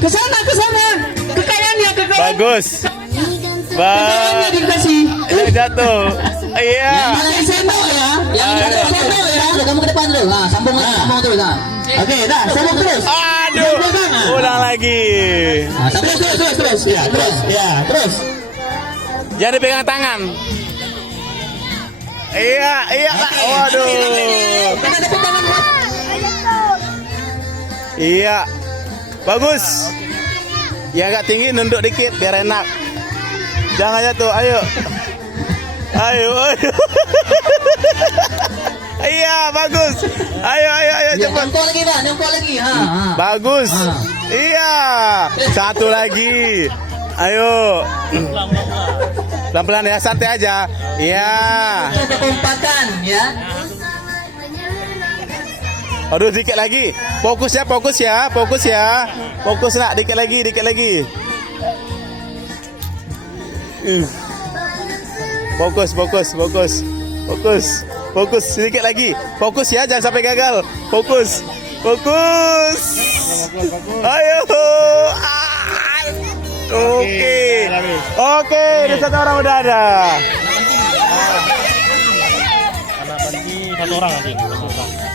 Ke sana, kekayaannya, Bagus. kekayaannya dikasih. Yang jatuh. Iya. Yang sendok ya, yang sendok ya. Kamu ke depan dulu, nah, sambung terus. Nah. Oke, dah, sambung terus. Aduh. Ulang lagi. Nah, terus, terus. Jangan dipegang tangan. Iya. Waduh. Iya. Bagus. Ya agak tinggi, nunduk dikit biar enak. Jangan jatuh, ayo. Iya, bagus. Ayo cepat. Nyempol lagi, ha. Bagus. Iya. Satu lagi. Ayo. Pelan-pelan ya, santai aja. Iya. Kekompakan ya. Aduh, dikit lagi. Fokus ya. Fokus nak, dikit lagi. Fokus sedikit lagi. Fokus ya, jangan sampai gagal. Fokus. Ayo. Oke, ini satu orang udah ada. Karena berhenti satu orang nanti.